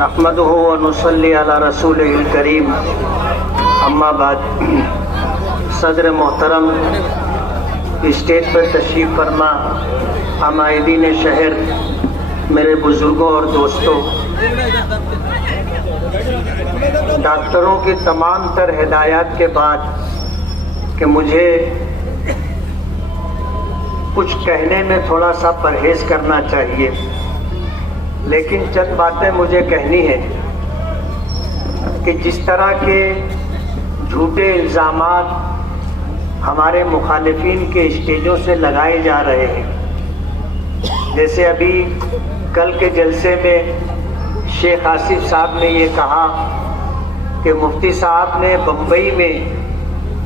नहमदुहु व नुसल्ली अला रसूलिल करीम, अम्मा बाद। सदर मोहतरम, स्टेज पर तशरीफ़ फरमा हमायदीन शहर, मेरे बुज़ुर्गों और दोस्तों, डॉक्टरों की तमाम तर हिदायत के बाद कि मुझे कुछ कहने में थोड़ा सा परहेज़ करना चाहिए, लेकिन चंद बातें मुझे कहनी है कि जिस तरह के झूठे इल्ज़ामात हमारे मुखालिफिन के स्टेजों से लगाए जा रहे हैं, जैसे अभी कल के जलसे में शेख आसिफ साहब ने ये कहा कि मुफ्ती साहब ने बम्बई में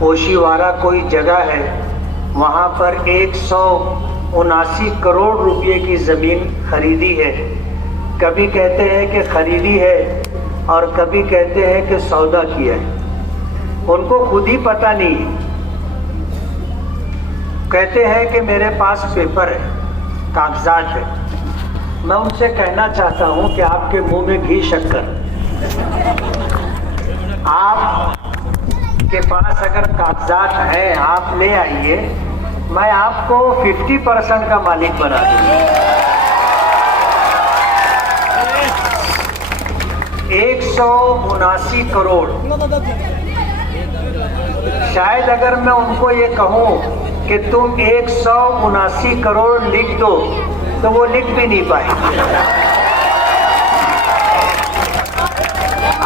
ओशीवारा कोई जगह है, वहाँ पर 179 करोड़ रुपए की ज़मीन खरीदी है। कभी कहते हैं कि खरीदी है और कभी कहते हैं कि सौदा किया है, उनको खुद ही पता नहीं। कहते हैं कि मेरे पास पेपर है, कागजात है। मैं उनसे कहना चाहता हूं कि आपके मुंह में घी शक्कर, आपके पास अगर कागजात हैं आप ले आइए, मैं आपको 50% का मालिक बना दूंगा। 179 करोड़। शायद अगर मैं उनको ये कहूं कि तुम 179 करोड़ लिख दो तो वो लिख भी नहीं पाएंगे।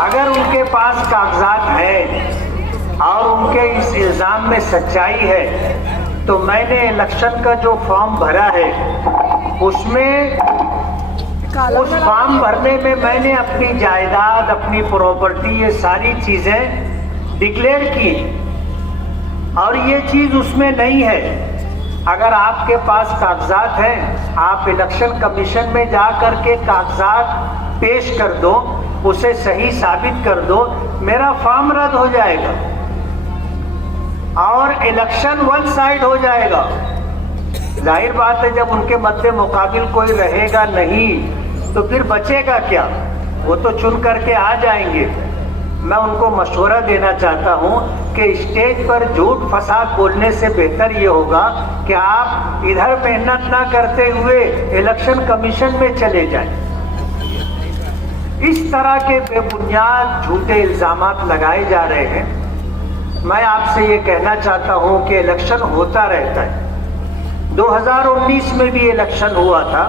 अगर उनके पास कागजात हैं और उनके इस इल्ज़ाम में सच्चाई है, तो मैंने इलेक्शन का जो फॉर्म भरा है उसमें उस फॉर्म भरने में मैंने अपनी जायदाद, अपनी प्रॉपर्टी, ये सारी चीज़ें डिक्लेयर की और ये चीज़ उसमें नहीं है। अगर आपके पास कागजात हैं, आप इलेक्शन कमीशन में जा कर के कागजात पेश कर दो, उसे सही साबित कर दो, मेरा फॉर्म रद्द हो जाएगा और इलेक्शन वन साइड हो जाएगा। जाहिर बात है, जब उनके मद्दे मुकाबिल कोई रहेगा नहीं तो फिर बचेगा क्या? वो तो चुन करके आ जाएंगे। मैं उनको मशवरा देना चाहता हूं कि स्टेज पर झूठ फसाद बोलने से बेहतर ये होगा कि आप इधर मेहनत ना करते हुए इलेक्शन कमीशन में चले जाएं। इस तरह के बेबुनियाद झूठे इल्ज़ामात लगाए जा रहे हैं। मैं आपसे ये कहना चाहता हूं कि इलेक्शन होता रहता है। 2019 में भी इलेक्शन हुआ था।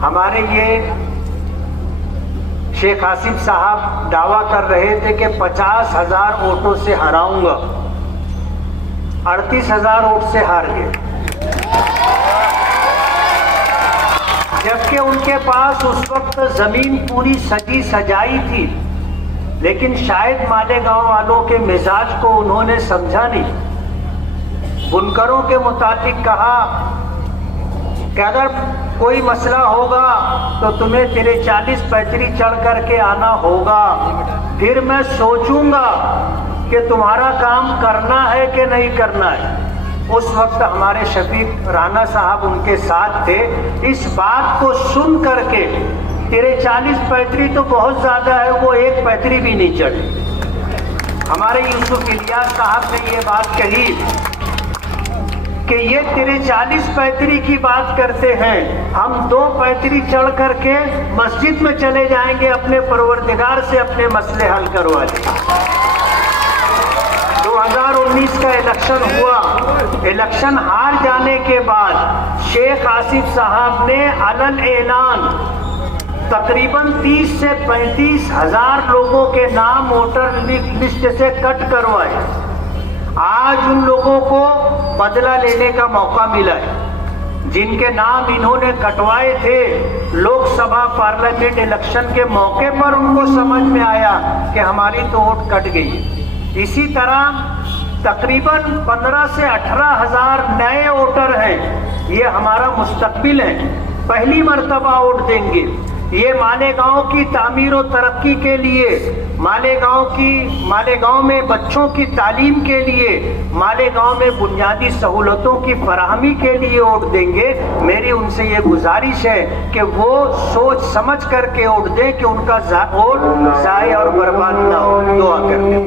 हमारे ये शेख आसिफ साहब दावा कर रहे थे कि 50,000 वोटों से हराऊंगा, 38,000 वोट से हार गए, जबकि उनके पास उस वक्त जमीन पूरी सजी सजाई थी। लेकिन शायद मालेगांव वालों के मिजाज को उन्होंने समझा नहीं। बुनकरों के मुताबिक कहा कि अगर कोई मसला होगा तो तुम्हें तेरे 40 पैतरी चढ़ करके आना होगा, फिर मैं सोचूंगा कि तुम्हारा काम करना है कि नहीं करना है। उस वक्त हमारे शफीक राणा साहब उनके साथ थे। इस बात को सुन करके तेरे 40 पैतरी तो बहुत ज़्यादा है, वो एक पैतरी भी नहीं चढ़ी। हमारे यूसुफ इलियास साहब ने ये बात कही कि ये तेरे 40 पैतरी की बात करते हैं, हम 2 पैतरी चढ़ करके मस्जिद में चले जाएंगे, अपने परवरदिगार से अपने मसले हल करवा लेंगे। 2019 का इलेक्शन हुआ। इलेक्शन हार जाने के बाद शेख आसिफ साहब ने अलल ऐलान तकरीबन 30 से 35 हजार लोगों के नाम वोटर लिस्ट से कट करवाए। आज उन लोगों को बदला लेने का मौका मिला है। जिनके नाम इन्होंने कटवाए थे, लोकसभा पार्लियामेंट इलेक्शन के मौके पर उनको समझ में आया कि हमारी तो वोट कट गई। इसी तरह तकरीबन 15 से 18 हजार नए वोटर हैं। ये हमारा मुस्तकबिल है, पहली मर्तबा वोट देंगे। ये मालेगांव की तामीर और तरक्की के लिए, मालेगांव में बच्चों की तालीम के लिए, मालेगांव में बुनियादी सहूलतों की फराहमी के लिए वोट देंगे। मेरी उनसे ये गुजारिश है कि वो सोच समझ करके वोट दें कि उनका वोट